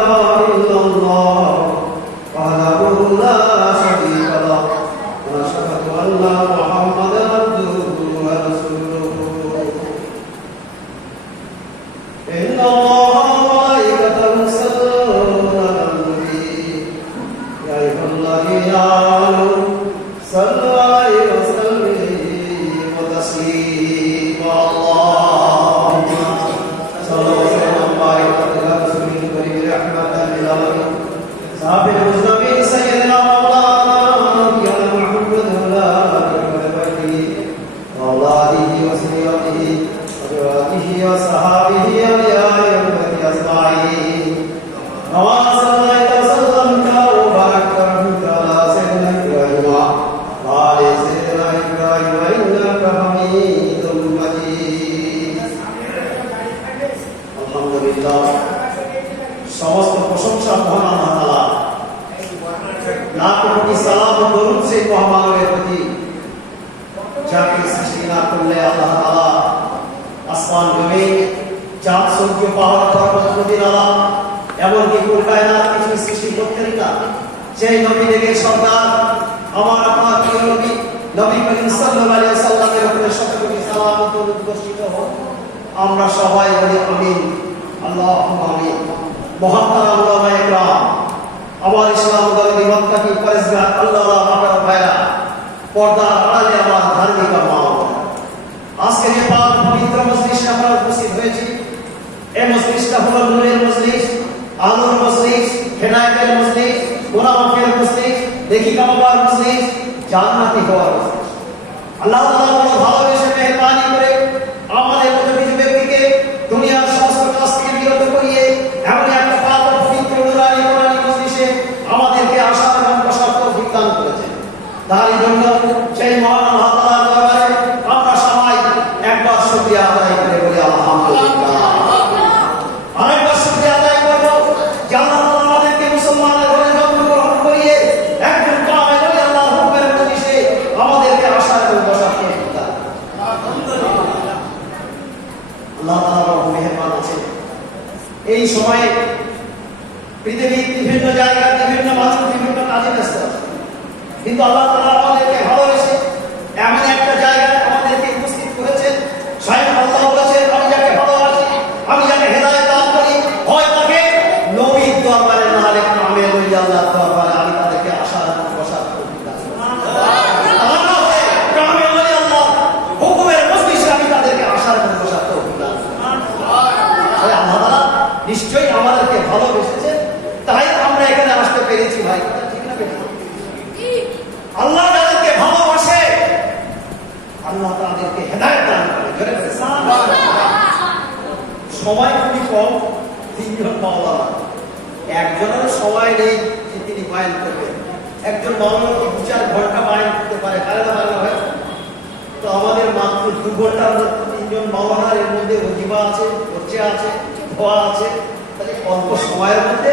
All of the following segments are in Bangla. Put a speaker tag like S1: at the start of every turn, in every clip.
S1: إلا الله সবাই বলি আমিন। আল্লাহ আমিন। মহাত্মা উলামা একরাম। আমার ইসলাম দরদি মক্কাকি পরেজগার আল্লাহ মাতার ভাইরা পর্দা আড়ালে আমার ধার্মিক মা আজকে পাক পবিত্র মজলিসে আমরা উপস্থিত হয়েছি। এই মজলিসটা হলো নূরের মজলিস, আলোর মজলিস, হেদায়েতের মজলিস গুনাহ মাফের মজলিস দেখি কামাবার মজলিস, জান্নাতি হওয়ার মজলিস। আল্লাহ তাআলা ভালোবেসে মেহেরবানি করে আমাদের মতো কিছু ব্যক্তিকে দুনিয়ার সমস্ত কাজ থেকে বিরত করিয়ে এমন একটা পাক ও পবিত্র নুরানি কোরআনি মজলিসে আমাদেরকে আসার এবং বসার তৌফিক দান করেছেন তারই জন্য সেই মহান আল্লাহ তাআলার দরবারে আমরা সবাই একবার এই সময়ে পৃথিবীর বিভিন্ন জায়গায় বিভিন্ন মানুষ বিভিন্ন কাজে ব্যস্ত কিন্তু আল্লাহ তাআলা আমাদেরকে ভালোবেসে এমন একটা জায়গায় আমাদেরকে উপস্থিত করেছেন স্বয়ং আল্লাহ বলেছেন আমি যাকে ভালোবাসি আমি যাকে হেদায়েত দান করি হয় তাকে নবীর দরবারে না হলে কামে ওই আল্লাহর দরবারে আমি তাদেরকে আশার এবং বসার তৌফিক দান করি। তা না হয়ে কামে ওই আল্লাহ হুকুমের মজলিসে আমি তাদেরকে আশার এবং বসার তৌফিক দান করি। তাহলে আল্লাহ তাআলা নিশ্চয়ই আমাদেরকে ভালোবেসেছেন তাই আমরা এখানে আসতে পেরেছি ভাই ঠিক না বেঠিক? আল্লাহ যাদেরকে ভালোবাসে আল্লাহ তাদেরকে হেদায়ত দান করে জোরে বলে, সময় খুবই কম তিনজন মাওলানা একজনের সময় নেই যে তিনি বায়ন করবেন একজন মাওলানা কি দু চার ঘণ্টা বায়ন করতে পারে পারে না পারে না ভাই তো আমাদের মাত্র দু ঘণ্টার মধ্যে তিনজন মাওলানার এর মধ্যে অজিবা আছে খরচে আছে ধোয়া আছে তাহলে অল্প সময়ের মধ্যে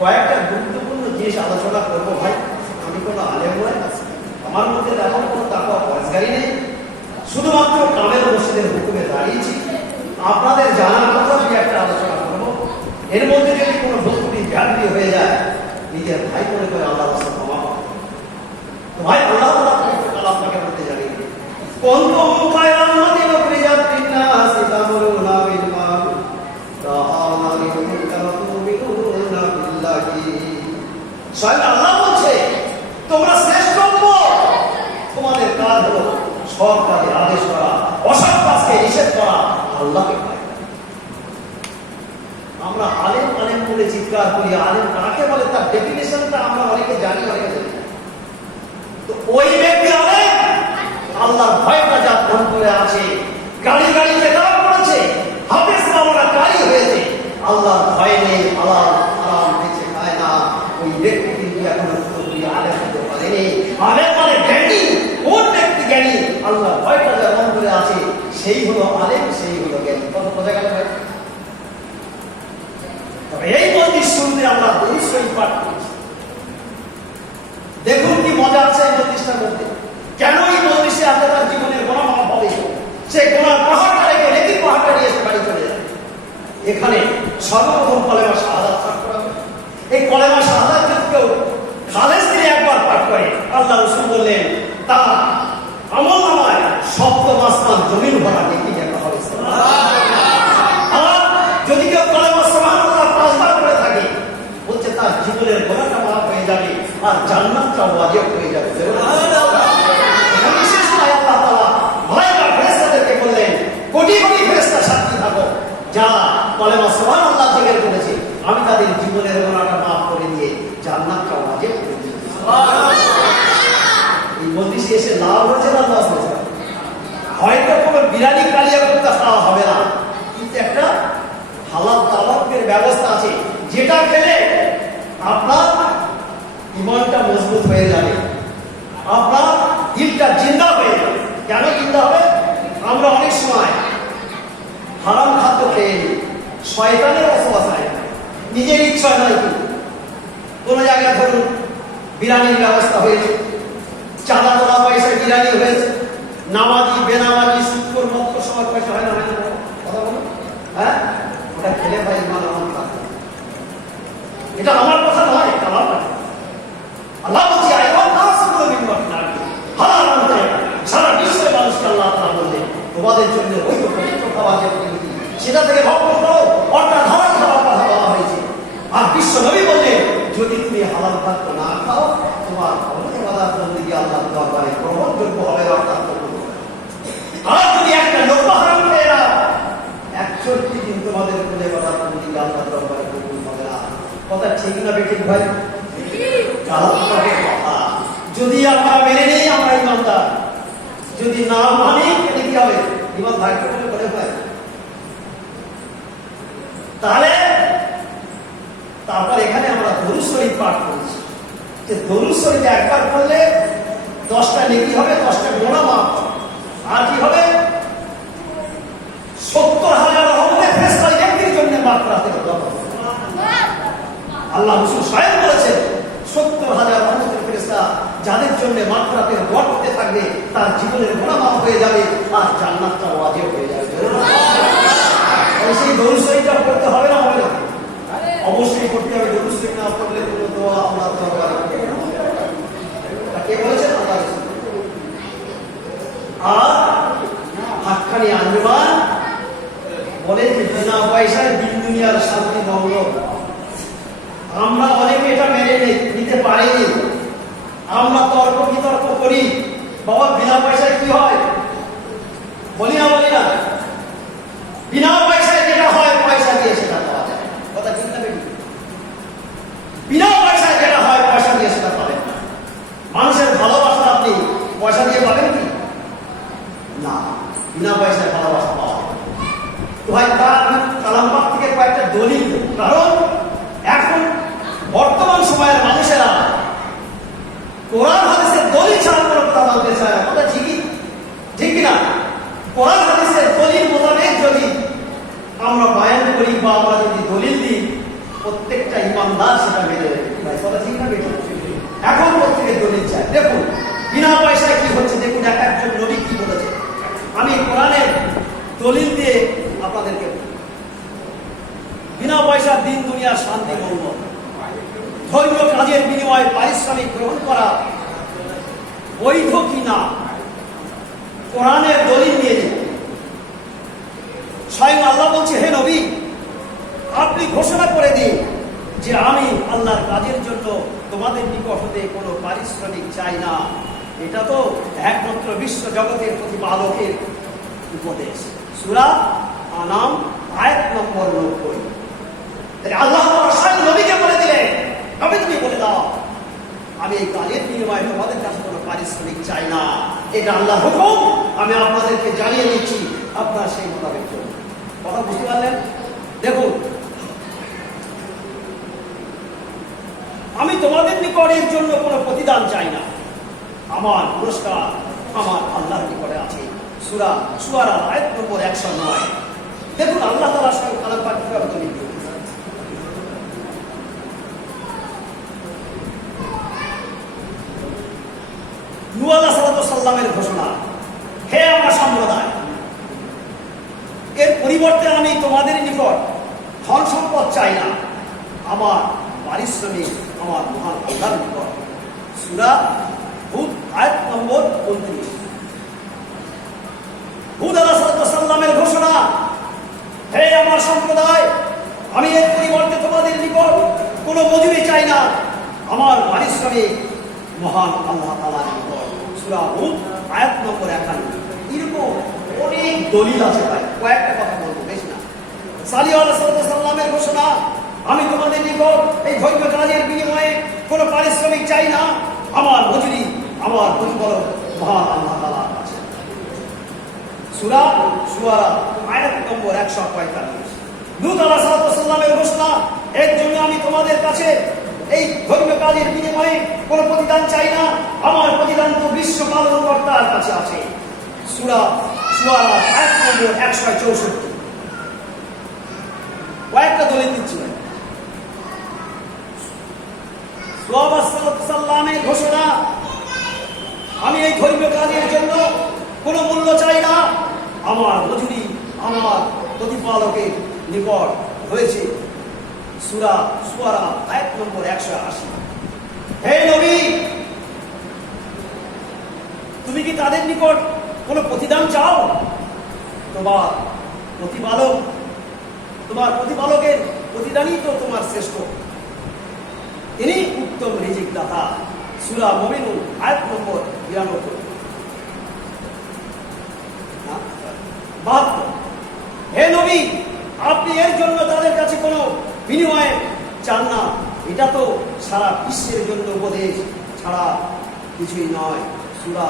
S1: কয়েকটা গুরুত্বপূর্ণ জিনিস আলোচনা করব ভাই আমি কোনো আলেম নয় আমার মধ্যে তেমন কোনো তাকওয়া পয়সগারি নেই শুধুমাত্র কামের মসজিদের হুকুমে দাঁড়িয়েছি। আপনাদের জানার কথা আমি একটা আলোচনা করব, এর মধ্যে যদি কোনো ভুলকুটি ঝাড়ি হয়ে যায়, নিজের ভাই করে করে আল্লাহ ক্ষমা ভাই, আল্লাহ আল্লাহ আপনাকে বলতে জানি কোন উপায় না আল্লাহ বলছে, তোমরা শ্রেষ্ঠ তোমাদের কাজ হলো সরকারি আদেশ আল্লাহকে ভয় করা। আমরা আলেম আলেম বলে চিৎকার করি, আলেম কাকে বলে? তার ডেফিনেশনটা আমরা অনেকে জানি অনেকে জানি তো ওই ব্যক্তি আলেম, আল্লাহর ভয়টা যার অন্তরে আছে, গাড়ি গাড়ি করেছে আমরা গাড়ি হয়েছে ভয় নেই মানে কোন ব্যক্তি জ্ঞানী? ভয়টা অন্তরে আছে। সেই হলো আলেম, সেই নবীজির আমরা বহু শরীর পাঠ করেছি। দেখুন কি মজা আছে এই মন্দিরটার মধ্যে। কেন এই মন্দিরে আমরা জীবনের গোনা হবে? সে গোনার পাহাড়টা রেখে রেখে পাহাড়টা নিয়ে এসে বাড়ি চলে যায়। এখানে সর্বপ্রথম কলেমা শাহাদ পাঠ করা এই কলেমা শাহাদ কেউ খালেজ তিনি একবার পাঠ করে। আল্লাহ রসুল বললেন তার হবে তাদের জীবনের গোনাটা মাফ করে দিয়ে জান্নাতটা দিয়েছে এই মজলিসে এসে লাভ হয়েছে না লস হয়েছে? হয়তো কোনো বিরানি কালিয়া করতে খাওয়া হবে না। কিন্তু একটা হালাল তাবাকের ব্যবস্থা আছে। যেটা খেলে আপনার ইমানটা মজবুত হয়ে যাবে। আপনার দিলটা জিন্দা হয়ে যাবে। কেন জিন্দা হবে? আমরা অনেক সময় হারাম খাদ্য খেয়ে নিই। শয়তানের অসবাসায় নিজের ইচ্ছা নয় কিন্তু। কোনো জায়গায় ধরুন বিরানির ব্যবস্থা হয়েছে, চাঁদা তোলা পয়সায় বিরানি হয়েছে, নামাজি, বেনামাজি শুক্র মক্ষ সময় পয়সা হয় না হয় না কথা হ্যাঁ? ওটা খেলে আমার। এটা আমার কথা নয়, এটা আমার কথা। আল্লাহ বলছে আইমান না শুক্র সারা বিশ্বের মানুষকে আল্লাহ তাআলা বললেন, তোমাদের জন্য ওই সেটা থেকে ভক্ত অর্থাৎ হালাল খাবার কথা বলা হয়েছে আর বিশ্ব নবী বললেন যদি তুমি হালাল খাদ্য না খাও তোমার অনেক বন্দিকে আল্লাহ দরবারে গ্রহণযোগ্য হবে না, না। আর যদি একটা লোক হারাম একষট্টি দিন তোমাদের আল্লাহ দরবারে কবুল হবে না। কথা ঠিক না ভাই? যদি আমরা মেনে নেই আমরা ইমানদার। যদি না মানি তাহলে কি হবে? ইমান ভাগ্য মনে হয়। তাহলে তারপর এখানে আমরা দরুদ শরীফ পাঠ করেছি। যে দরুদ শরীফ একবার করলে দশটা নেকি হবে, দশটা গোনা মাপ। আর কি হবে? সত্তর হাজার রহমতে ফেসকাল ব্যক্তির জন্য মাত্রা থেকে আল্লাহ রসুল স্বয়ং বলেছেন, সত্তর হাজার রহমতের ফেরেস্তা যাদের জন্য মাত্রাতে বর্ততে থাকবে তার জীবনের গোনা মাপ হয়ে যাবে আর জান্নাতটা ওয়াজিব হয়ে যাবে। সেই দরুদ শরীফটা করতে হবে না হবে না? অবশ্যই করতে হবে শরীফ না করলে কোনো দোয়া। তা কে আর আঞ্জুমান বলে যে বিনা পয়সায় দিন দুনিয়ার শান্তি মঙ্গল আমরা অনেকে এটা মেনে নিতে পারিনি। আমরা তর্ক বিতর্ক করি, বাবা বিনা পয়সায় কি হয়? বলি না বলি না। বিনা পয়সায় যেটা হয় পয়সা দিয়ে সেটা পাওয়া যায় কথা ঠিক না বেটি? বিনা পয়সায় যেটা হয় পয়সা দিয়ে সেটা পাবেন না মানুষের ভালোবাসা আপনি পয়সা দিয়ে পাবেন কি না বিনা পয়সায় ভালোবাসা পাওয়া যায় না। তো ভাই তার আমি কালামবাগ থেকে কয়েকটা দলিল দেব। কারণ এখন বর্তমান সময়ের মানুষেরা কোরআন হাদিসের দলিল ছাড়া কোনো কথা মানতে চায় না কথা ঠিকই ঠিক কিনা কোরআন হাদিসের দলিল মোতাবেক যদি আমরা বায়ান করি বা আমরা যদি দলিল দিই প্রত্যেকটা ইমানদার সেটা মেনে নেবে কি ভাই কথা ঠিক না বেঠিক? এখন প্রত্যেকের দলিল চায় দেখুন বিনা পয়সায় কি হচ্ছে দেখুন এক একজন নবী কি বলেছে আমি কোরআনের দলিল দিয়ে আপনাদেরকে। বিনা পয়সা দিন দুনিয়ার শান্তি মঙ্গল ধর্মীয় কাজের বিনিময়ে পারিশ্রমিক গ্রহণ করা বৈধ কি না? কোরআনের দলিল নিয়ে নিন। স্বয়ং আল্লাহ বলছে, হে নবী, আপনি ঘোষণা করে দিন যে আমি আল্লাহর কাজের জন্য তোমাদের নিকট হতে কোনো পারিশ্রমিক চাই না। এটা তো একমাত্র বিশ্ব জগতের প্রতিপালকের উপদেশ। সুরা আনাম, আয়াত নম্বর নব্বই। আল্লাহ নবীকে বলে দিলেন, নবী, তুমি বলে দাও, আমি এই কাজের বিনিময়ে তোমাদের কাছে কোনো পারিশ্রমিক চাই না। এটা আল্লাহ হুকুম, আমি আপনাদেরকে জানিয়ে দিচ্ছি, আপনারা সেই মোতাবেক কথা বুঝতে পারলেন? দেখুন, আমি তোমাদের নিকট এর জন্য কোনো প্রতিদান চাই না। আমার পুরস্কার আমার আল্লাহর নিকটে আছে। সুরা সুয়ারা আয়াত নম্বর একশো নয়। দেখুন, আল্লাহ তালা সঙ্গে কালাম পাঠ কীভাবে দিয়েছেন। সাল্লামের ঘোষণা, হে আমার সম্প্রদায়, এর পরিবর্তে আমি তোমাদের নিকট ধন সম্পদ চাই না। আমার পারিশ্রমিক আমার মহান আল্লাহর নিকট। সুরা হুদ, আয়াত নম্বর উনত্রিশ হুদ আলাহ সাল্লামের ঘোষণা হে আমার সম্প্রদায়, আমি এর পরিবর্তে তোমাদের নিকট কোনো মজুরি চাই না। আমার পারিশ্রমিক মহান আল্লাহ তালার নিকট। সুরা হুদ আয়াত নম্বর একান্ন। এরকম অনেক দলিল আছে ভাই, কয়েকটা কথা বলব, বেশি না। সালিহ সাল্লামের ঘোষণা,
S2: আমি তোমাদের নিকট এই ধৈর্য কাজের বিনিময়ে কোনো পারিশ্রমিক চাই না। আমার মজুরি, আমার প্রতিফলন মহান আল্লাহ কাছে সুরা সুয়ারা আয়াত নম্বর একশো পঁয়তাল্লিশ। দূত আলাহ সাল্লামের ঘোষণা, এর জন্য আমি তোমাদের কাছে এই ধর্মীয় কাজের বিনিময়ে কোনো প্রতিদান চাই না। আমার প্রতিদান তো বিশ্ব পালনকর্তার কাছে আছে। সুরা সুয়ারা আয়াত নম্বর একশো চৌষট্টি। কয়েকটা দলিল দিচ্ছি। ভাই। সাল্লামের ঘোষণা, আমি এই ধর্মীয় কাজের জন্য কোনো মূল্য চাই না। আমার মজুরি আমার প্রতিপালকের নিকট হয়েছে। সুরা সুয়ারা এক নম্বর একশো আশি। হে নবী! তুমি কি তাদের নিকট কোনো প্রতিদান চাও? তোমার প্রতিপালক, তোমার প্রতিপালকের প্রতিদানই তো তোমার শ্রেষ্ঠ। তিনি উত্তম রিজিক দাতা সুরা মমিনুল আয়াত নম্বর বিরানব্বই বাহাত্তর হে নবী, আপনি এর জন্য তাদের কাছে কোনো বিনিময়ে চান না। এটা তো সারা বিশ্বের জন্য উপদেশ, ছাড়া কিছুই নয়। সুরা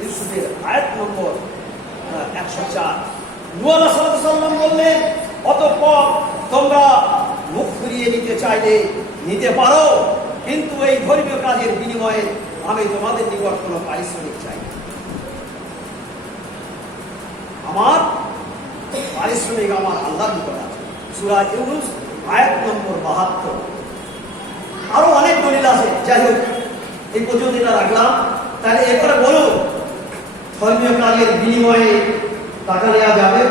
S2: ইউসুফের আয়াত নম্বর একশো চার। নুয়ালা সাল্লাম বললেন, অতঃপর তোমরা মুখ ফিরিয়ে নিতে চাইলে নিতে পারো, কিন্তু এই ধর্মীয় কাজের বিনিময়ে আমি তোমাদের নিকট কোনো পারিশ্রমিক চাই পারিশ্রমিক আমার আছে সুরা ইউনুস, আয়াত নম্বর বাহাত্তর। আরও অনেক দলিল আছে, যাই হোক, এই পর্যন্ত এটা রাখলাম। তাহলে এরপরে বলো
S1: ধর্মীয় কাজের বিনিময়ে টাকা নেওয়া যাবে?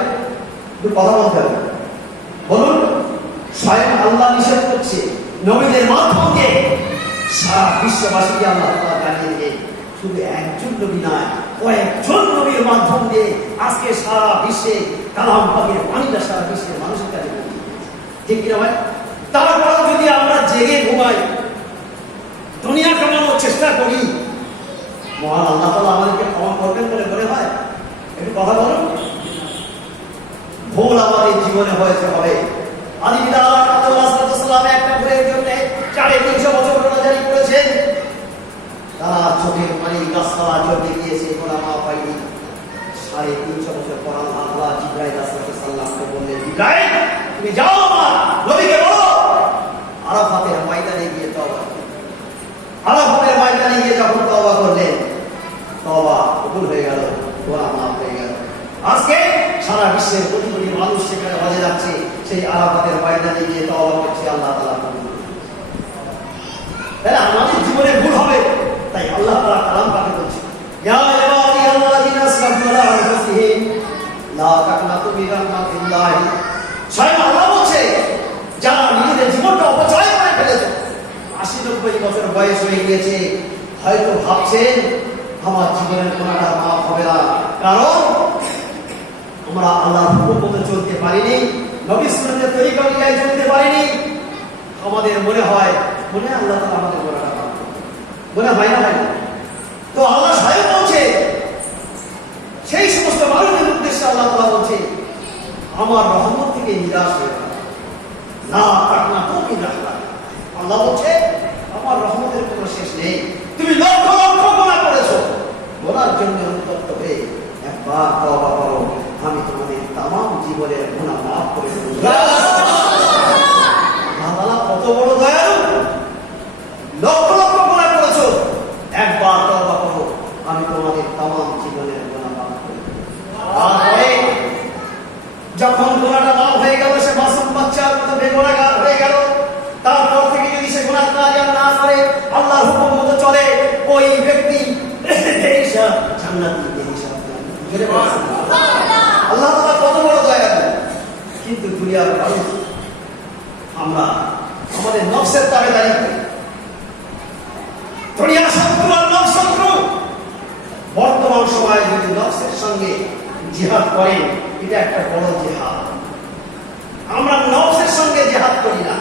S1: কথা বলতে হবে। বলুন, স্বয়ং আল্লাহ নিষেধ করছে, নবীদের মাধ্যম দিয়ে সারা বিশ্ববাসীকে আল্লাহ জানিয়ে দিয়ে শুধু একজন নবী নয় কয়েকজন নবীর মাধ্যম দিয়ে আজকে সারা বিশ্বে কালাম পাখির পানিটা সারা বিশ্বের মানুষের কাছে ঠিক কিনা ভাই? তারপরেও যদি আমরা জেগে ঘুমাই, দুনিয়া কামানোর চেষ্টা করি, মহান আল্লাহ তালা আমাদেরকে ক্ষমা করবেন বলে মনে হয়? একটু কথা বলুন। ভুল আমাদের জীবনে হয়েছে হবে আলী বিদা আল্লাহ একটা ভুলের জন্য চারে তিনশো বছর ওনারা জারি করেছেন তারা চোখের পানি গাছপালা জন্মে গিয়েছে ওরা মা পাইনি সাড়ে তিনশো বছর পর আল্লাহ আল্লাহ জিব্রাইল সাল্লামকে বললেন জিব্রাইল তুমি যাও আমার নবীকে বলো আরাফাতের ময়দানে গিয়ে তওবা করো। আরাফাতের ময়দানে গিয়ে যখন তওবা করলেন তওবা কবুল হয়ে গেল ওরা মাফ হয়ে গেল আজকে সারা বিশ্বের কোটি কোটি মানুষ সেখানে হজে যাচ্ছে সেই আরাফাতের ময়দানে গিয়ে তওবা করছে আল্লাহ তাআলা কবুল করছে। তাহলে আমাদের জীবনে ভুল হবে তাই আল্লাহ তাআলা কালাম পাকে বলছে ইয়া ইবাদি আল্লাযিনা আসরাফু আলা আনফুসিহিম লা তাকনাতু মিন রাহমাতিল্লাহ স্বয়ং আল্লাহ বলছে যারা নিজেদের জীবনটা অপচয় করে ফেলেছে আশি নব্বই বছর বয়স হয়ে গিয়েছে। হয়তো ভাবছেন, আমার জীবনের কোনটা মাফ হবে না। কারণ আমরা আল্লাহর হুকুম মতো চলতে পারিনি, নবী সুন্নাতের তরিকা চলতে পারিনি। আমাদের মনে হয়, মনে আল্লাহ তাআলা আমাদের মাফ মনে হয় না হয় তো আল্লাহ স্বয়ং বলছে, সেই সমস্ত মানুষের উদ্দেশ্যে আল্লাহ তাআলা বলছে, আমার রহমত থেকে নিরাশ হয়ে না না কাটনা তো নিরাশ আল্লাহ বলছে আমার রহমতের কোনো শেষ নেই। তুমি লক্ষ লক্ষ গোনা করেছ। বলার জন্য অনুতপ্ত হয়ে একবার করো। আমি তোমাদের তামাম জীবনের গুণা লাভ করে দেবো আল্লাহ তাআলা কত বড় দয়ালু লক্ষ লক্ষ গুনাহ করেছ একবার তওবা করো আমি তোমাদের তামাম জীবনের গুনাহ মাফ করে দেবো তারপরে যখন গোনাটা মাফ হয়ে গেল সে মাসুম বাচ্চার মতো বেগোনাগার হয়ে গেল তারপর থেকে যদি সে গোনা কাজ আর না করে আল্লাহর হুকুম মতো চলে ওই ব্যক্তি এইসা জান্নাতি এইসা জোরে বলেন। আল্লাহ তাআলা কত বড় দয়ালু কিন্তু দুনিয়ার মানুষ। আমরা আমাদের আর নফস শত্রু। বর্তমান সময়ে যদি নফসের সঙ্গে জিহাদ করেন এটা একটা বড় জিহাদ। আমরা নফসের সঙ্গে জিহাদ করি না।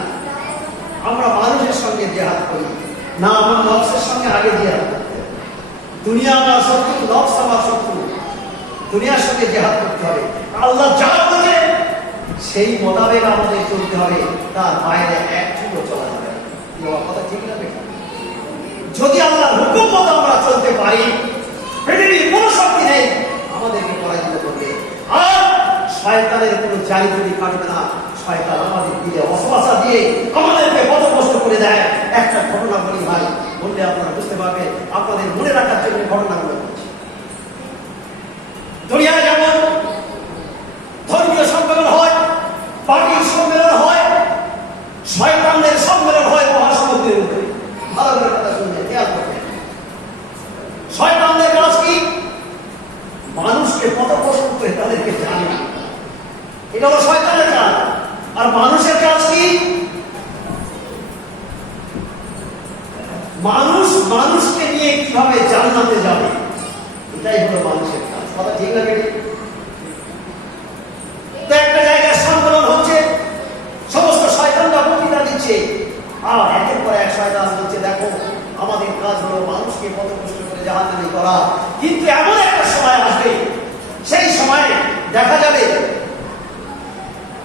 S1: আমরা মানুষের সঙ্গে জিহাদ করি। না, আমার নফসের সঙ্গে আগে জেহাদ দুনিয়া আমার শত্রু, নফস আমার শত্রু। দুনিয়ার সঙ্গে জেহাদ করতে হবে। আল্লাহ যা সেই মোতাবেক আমাদের চলতে হবে তার বাইরে এক চুলো চলা যাবে বাবা, কথা ঠিক না? যদি আল্লাহ হুকুম মতো আমরা চলতে পারি পৃথিবীর কোন শক্তি নেই আমাদেরকে পরাজিত করবে। আর শয়তানের কোনো যদি কাটবে না শয়তান আমাদের অসবাসা দিয়ে আমাদেরকে কষ্ট করে দেয়। একটা ঘটনা বলি ভাই বললে আপনারা বুঝতে পারবে আপনাদের মনে রাখার জন্য ঘটনাগুলো। দুনিয়ায় যেমন ধর্মীয় সম্মেলন হয় পার্টির সম্মেলন হয় শয়তানদের সম্মেলন হয় মহাসমুদ্রের উপরে ভালো করে কথা শুনলে খেয়াল করবে শয়তানদের কাজ কি মানুষকে কত কষ্ট করে তাদেরকে জানি এটা হলো শয়তানের কাজ আর মানুষের কাজ কি মানুষ মানুষকে নিয়ে কীভাবে জান্নাতে যাবে এটাই হলো মানুষের কাজ কথা ঠিক না বেটি তো একটা জায়গায় সম্মেলন হচ্ছে সমস্ত শয়তানরা বক্তৃতা দিচ্ছে আর একের পর এক শয়তান বলছে দেখো আমাদের কাজ হলো মানুষকে কত কষ্ট করে জাহান্নামি করা কিন্তু এমন একটা সময় আসবে সেই সময়ে দেখা যাবে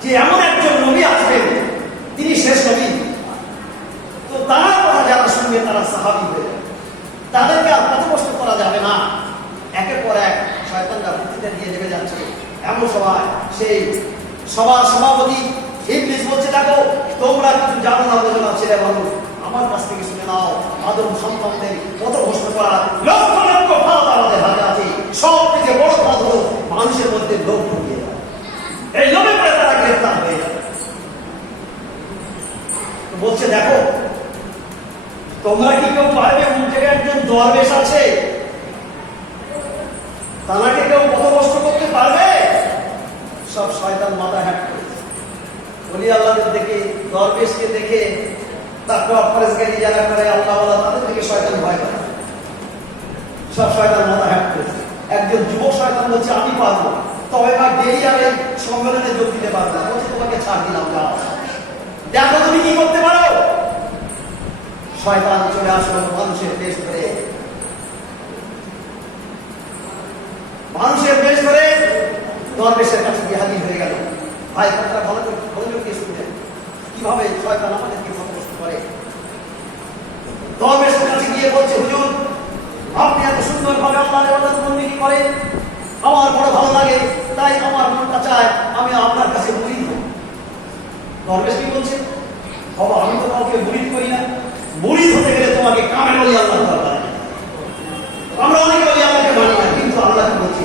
S1: যে এমন একজন নবী আসবেন তিনি শেষ নবী তো তার কথা যারা শুনবে তারা সাহাবি হয়ে যাবে তাদেরকে আর কত কষ্ট করা যাবে না একের পর এক শয়তানরা বক্তৃতা দিয়ে দেবে যাচ্ছে এমন সময় সেই সভা সভাপতি ইংলিশ বলছে দেখো তোমরা কিছু জানো না বোঝো না ছেলে মানুষ আমার কাছ থেকে শুনে নাও আদম সন্তানদের কত কষ্ট করা লক্ষ লক্ষ ফাঁদ আমাদের হাতে আছে সব থেকে বড় ফাঁদ হলো মানুষের মধ্যে লোভ ঢুকিয়ে দেওয়া এই লোভে পড়ে তারা গ্রেফতার হয়ে যাবে তো বলছে দেখো তোমরা কি কেউ পারবে উল্টে একজন দরবেশ আছে তানাকে কেউ কত করতে পারবে? সব শয়তান মাথা হ্যাট করেছে বলি আল্লাহদের দেখে, দরবেশকে দেখে তারপর ফরেজগারি যারা করে আল্লাহ আল্লাহ তাদের থেকে শয়তান ভয় করে সব শয়তান মাথা হ্যাট করেছে একজন যুবক শয়তান বলছে, আমি পারব। তবে বা আর এই সম্মেলনে যোগ দিতে পারব না। বলছে, তোমাকে ছাড় দিলাম, যাও। দেখো তুমি কি করতে পারো? শয়তান চলে আসলো মানুষের দেশ ধরে। বেশ ধরে দরবেশের কাছে গিয়ে হাজির হয়ে গেল। ভাই, কথাটা ভালো করে মনোযোগ দিয়ে শুনলেন কীভাবে শয়তান আমাদেরকে কত করে? দরবেশের কাছে গিয়ে বলছে, হুজুর, আপনি এত সুন্দর ভাবে আল্লাহ আল্লাহ বন্দিগি করেন আমার বড় ভালো লাগে, তাই আমার মনটা চায়, আমি আপনার কাছে মুড়ি হব। দরবেশ কি বলছে? বাবা, আমি তো কাউকে মুড়িদ করি না। মুড়িদ হতে গেলে তোমাকে কামের বলি আল্লাহ আমরা অনেকে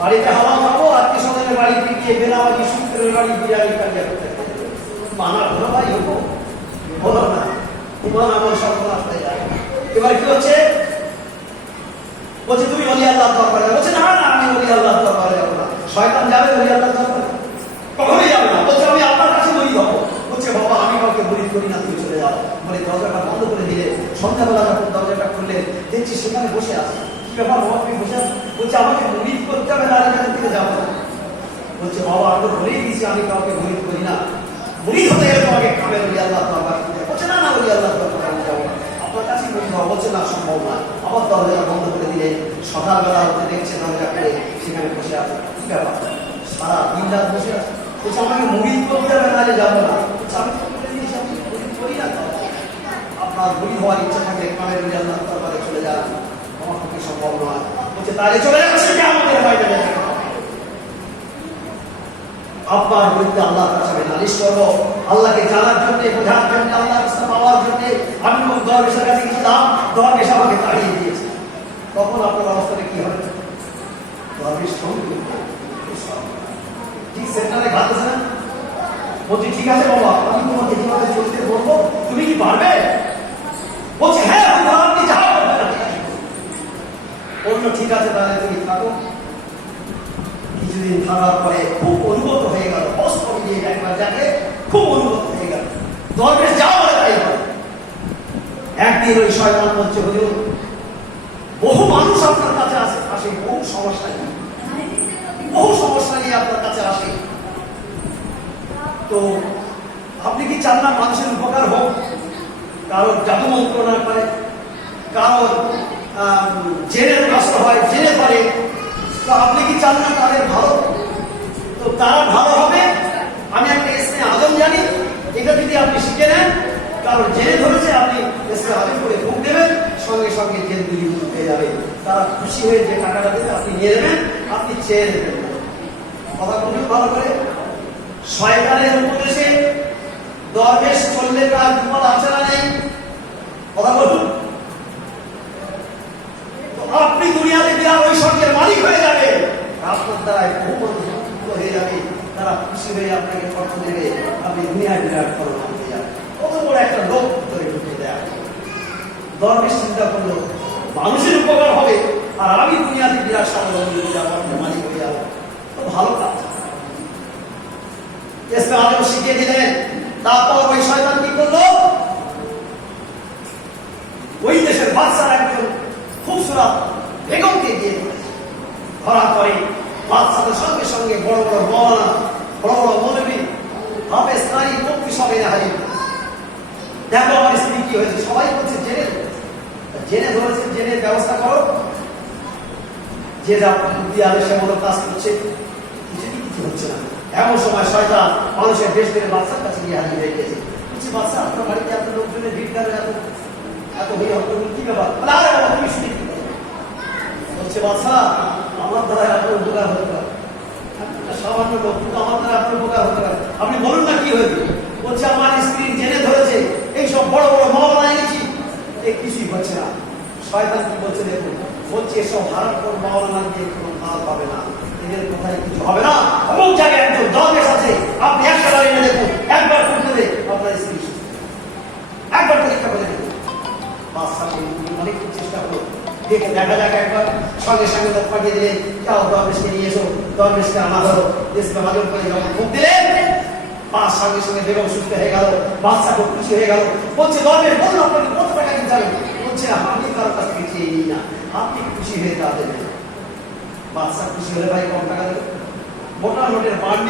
S1: বাড়িতে হাওয়া খাব, আত্মীয় স্বজনের বাড়ি গিয়ে বেনাবাজি সূত্রের বাড়ি বিরিয়ানি কাটিয়ে মানা হলো ভাই হব না ইমান আমার যায় এবার কি হচ্ছে? বলছে, তুমি অলি আল্লাহ বলছে, না না, আমি অলি আল্লাহ দরবারে যাব না। শয়তান যাবে অলি আল্লাহ দরবারে? যাবে না। বলছে, আমি আপনার কাছে মরিদ হব বলছে, বাবা, আমি কাউকে মরিদ করি না, তুমি চলে যাও। বলে দরজাটা বন্ধ করে দিলে। সন্ধ্যাবেলা দরজাটা খুললে দেখছি সেখানে বসে আছে। ব্যাপার বাবা তুমি বসে বলছে, আমাকে মরিদ করতে হবে না আমি এখান যাব না। বলছে, বাবা, আমি তো বলেই দিয়েছি, আমি কাউকে মরিদ করি না। মরিদ হতে গেলে তোমাকে কামের অলি আল্লাহ দরবার বলছে, না না অলি আল্লাহ দরবার আমি যাব আপনার কাছেই মরিদ হওয়া বলছে, না, সম্ভব না। আবার দরজাটা বন্ধ করে দিলে সকালবেলা হতে দেখছে দরজা খুলে সেখানে বসে আছে। কি ব্যাপার? সারা দিন রাত বসে আছে? বলছে, আমাকে মুড়িদ করতে হবে নাহলে যাব না। আমি করি না আপনার মুড়ি হওয়ার ইচ্ছা থাকলে কামের আল্লাহ দরবারে চলে যান। আমার সম্ভব নয় বলছে তাহলে চলে যাচ্ছে যে আমাদের বাইরে। আপনার বিরুদ্ধে আল্লাহর কাছে নালিশ করব। আল্লাহকে জানার জন্য, বোঝার জন্য, আল্লাহর কাছে পাওয়ার জন্য আমি কোন দরবেশের কাছে গেছিলাম দরবেশ আমাকে তাড়িয়ে দিয়েছে। তখন আপনার অবস্থাটা কি হবে? দরবেশ ঠিক সেন্টারে ঘাটছে না? বলছি, ঠিক আছে বাবা, আমি তোমাকে যেভাবে চলতে বলব, তুমি কি পারবে বলছে হ্যাঁ হুজুর, আপনি যা বলবেন আমি তাই করব। বলল ঠিক আছে, তাহলে তুমি থাকো। কিছুদিন থাকার পরে খুব অনুগত হয়ে গেল। কষ্ট দিয়ে একবার যাকে
S2: খুব অনুভব হয়ে গেল। দরবেশ যা বলে তাই একদিন ওই শয়তান বলছে, হুজুর, বহু মানুষ আপনার কাছে আসে আসে, বহু সমস্যা নিয়ে। বহু সমস্যা নিয়ে আপনার কাছে আসে। তো আপনি কি চান না মানুষের উপকার হোক? কারোর জাদু মন্ত্র না করে কারোর জেনে নষ্ট হয়, জেলে করে তো আপনি কি চান না তাদের ভালো? তো তারা ভালো হবে? আমি একটা এসে আজম জানি। এটা যদি আপনি শিখে নেন, কারণ জেনে ধরেছে, আপনি এসে আজম করে ভোগ দেবেন, সঙ্গে সঙ্গে জেল দুই হয়ে যাবে। তারা খুশি হয়ে যে টাকাটা দেবে আপনি নিয়ে নেবেন, আপনি চেয়ে নেবেন। কথা বলুন ভালো করে। শয়তানের উপদেশে দরবেশ চললে তার বিপদ আছে নেই। কথা বলুন। আপনি দুনিয়াতে বিরাট ঐশ্বর্যের মালিক হয়ে যাবে আপনার হয়ে যাবে, তারা খুশি হয়ে আপনাকে কর্ম দেবে, আপনি বিরাট যাবেন। কত বড় একটা লোক ধরে ঢুকে দেয় চিন্তা করল মানুষের উপকার হবে, আর আমি দুনিয়াতে বিরাট স্বাবলম্বী আপনার মালিক হয়ে যাব। তো ভালো কাজ। শিখিয়ে দিলেন, তারপর ওই শয়তান কি করল ওই দেশের বাদশার একজন খুবসুরত বেগমকে দিয়ে দিয়েছে ধরা পরে বাদশাদের সঙ্গে সঙ্গে বড় বড় মহানা বড় বড় মৌলবী, হাফেজ নারী কর্মী সব এনে হাজির। দেখো আমার স্ত্রী কি হয়েছে, সবাই বলছে, জেনে জেনে ধরেছে, জেনে ব্যবস্থা করো। যে যা বুদ্ধি আলে সে মতো কাজ করছে কিছুই কিছু হচ্ছে না। এমন সময় শয়তান মানুষের বেশ থেকে বাচ্চার কাছে গিয়ে হারিয়ে রেখেছে বলছি বাচ্চা আপনার বাড়িতে এত লোকজনের ভিড় করে এত এত হই হট্টগোল কি ব্যাপার? আরে তুমি শুনে বলছে বাচ্চা আমার দ্বারা আপনার উপকার হতে পারে? সামান্য লোক আমার দ্বারা আপনার উপকার হতে পারে? আপনি বলুন না কি হয়েছে? বলছে, আমার স্ত্রী জেনে ধরেছে। এইসব বড় বড় মামলা এনেছি এ কিছুই হচ্ছে না। শয়তান কি বলছে দেখুন? বলছে, এসব হারাপ করে মাওলানা দিয়ে কোনো কাজ পাবে না। এদের কোথায় কিছু হবে না। অমুক জায়গায় একজন দরবেশ আছে। আপনি একশো বার এনে দেখুন। একবার করতে দে আপনার স্ত্রী একবার পরীক্ষা করে দেখুন। বাদশাকে অনেক চেষ্টা করো। দেখে দেখা যাক একবার। সঙ্গে সঙ্গে লোক পাঠিয়ে দিলেন। যাও দরবেশকে নিয়ে এসো। দরবেশকে আনা দেশকে মাজল করে যখন ভোগ দিলেন। পাঁচ সঙ্গে সঙ্গে বেগম সুস্থ হয়ে গেল। বাচ্চা খুব খুশি হয়ে গেল। বলছে, দরবেশ, বলুন আপনাকে কত টাকা দিতে হবে? বলছে, আমি কারোর কাছ থেকে চেয়ে নিই না। আপনি খুশি হয়ে তা দেবেন বাচ্চা খুশি হলে ভাই কম টাকা দেবে। মোটা নোটের বান্ডিল